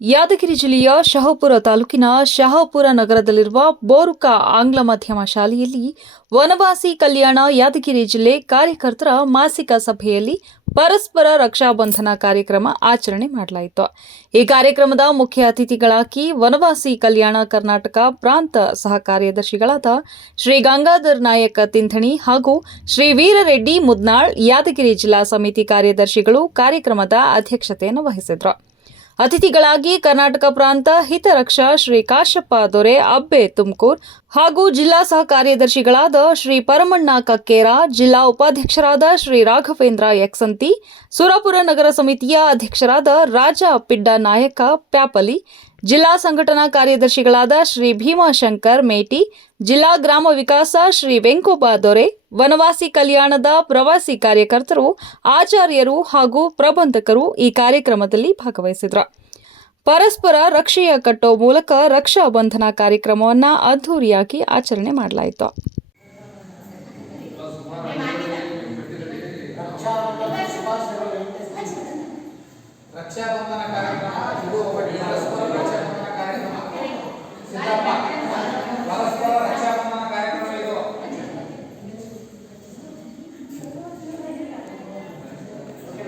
ಯಾದಗಿರಿ ಜಿಲ್ಲೆಯ ಶಹಾಪುರ ತಾಲೂಕಿನ ಶಹಾಪುರ ನಗರದಲ್ಲಿರುವ ಬೋರುಕ ಆಂಗ್ಲ ಮಾಧ್ಯಮ ಶಾಲೆಯಲ್ಲಿ ವನವಾಸಿ ಕಲ್ಯಾಣ ಯಾದಗಿರಿ ಜಿಲ್ಲೆ ಕಾರ್ಯಕರ್ತರ ಮಾಸಿಕ ಸಭೆಯಲ್ಲಿ ಪರಸ್ಪರ ರಕ್ಷಾಬಂಧನ ಕಾರ್ಯಕ್ರಮ ಆಚರಣೆ ಮಾಡಲಾಯಿತು. ಈ ಕಾರ್ಯಕ್ರಮದ ಮುಖ್ಯ ಅತಿಥಿಗಳಾಗಿ ವನವಾಸಿ ಕಲ್ಯಾಣ ಕರ್ನಾಟಕ ಪ್ರಾಂತ ಸಹ ಕಾರ್ಯದರ್ಶಿಗಳಾದ ಶ್ರೀ ಗಂಗಾಧರ್ ನಾಯಕ್ ತಿಂಥಣಿ ಹಾಗೂ ಶ್ರೀ ವೀರರೆಡ್ಡಿ ಮುದ್ನಾಳ್ ಯಾದಗಿರಿ ಜಿಲ್ಲಾ ಸಮಿತಿ ಕಾರ್ಯದರ್ಶಿಗಳು ಕಾರ್ಯಕ್ರಮದ ಅಧ್ಯಕ್ಷತೆಯನ್ನು ವಹಿಸಿದರು. ಅತಿಥಿಗಳಾಗಿ ಕರ್ನಾಟಕ ಪ್ರಾಂತ ಹಿತರಕ್ಷಾ ಶ್ರೀ ಕಾಶಪ್ಪ ದೊರೆ ಅಬ್ಬೆ ತುಮಕೂರ್ ಹಾಗೂ ಜಿಲ್ಲಾ ಸಹ ಕಾರ್ಯದರ್ಶಿಗಳಾದ ಶ್ರೀ ಪರಮಣ್ಣ ಕಕ್ಕೇರ, ಜಿಲ್ಲಾ ಉಪಾಧ್ಯಕ್ಷರಾದ ಶ್ರೀ ರಾಘವೇಂದ್ರ ಯಕ್ಸಂತಿ, ಸುರಪುರ ನಗರ ಸಮಿತಿಯ ಅಧ್ಯಕ್ಷರಾದ ರಾಜ ಪಿಡ್ಡ ನಾಯಕ ಪ್ಯಾಪಲಿ, ಜಿಲ್ಲಾ ಸಂಘಟನಾ ಕಾರ್ಯದರ್ಶಿಗಳಾದ ಶ್ರೀ ಭೀಮಾಶಂಕರ್ ಮೇಟಿ, ಜಿಲ್ಲಾ ಗ್ರಾಮ ವಿಕಾಸ ಶ್ರೀ ವೆಂಕೋಬ ದೊರೆ, ವನವಾಸಿ ಕಲ್ಯಾಣದ ಪ್ರವಾಸಿ ಕಾರ್ಯಕರ್ತರು, ಆಚಾರ್ಯರು ಹಾಗೂ ಪ್ರಬಂಧಕರು ಈ ಕಾರ್ಯಕ್ರಮದಲ್ಲಿ ಭಾಗವಹಿಸಿದರು. ಪರಸ್ಪರ ರಕ್ಷೆಯ ಕಟ್ಟೋ ಮೂಲಕ ರಕ್ಷಾ ಬಂಧನ ಕಾರ್ಯಕ್ರಮವನ್ನು ಅದ್ಧೂರಿಯಾಗಿ ಆಚರಣೆ ಮಾಡಲಾಯಿತು. ರಕ್ಷಾಬಂಧನ ಕಾರ್ಯಕ್ರಮ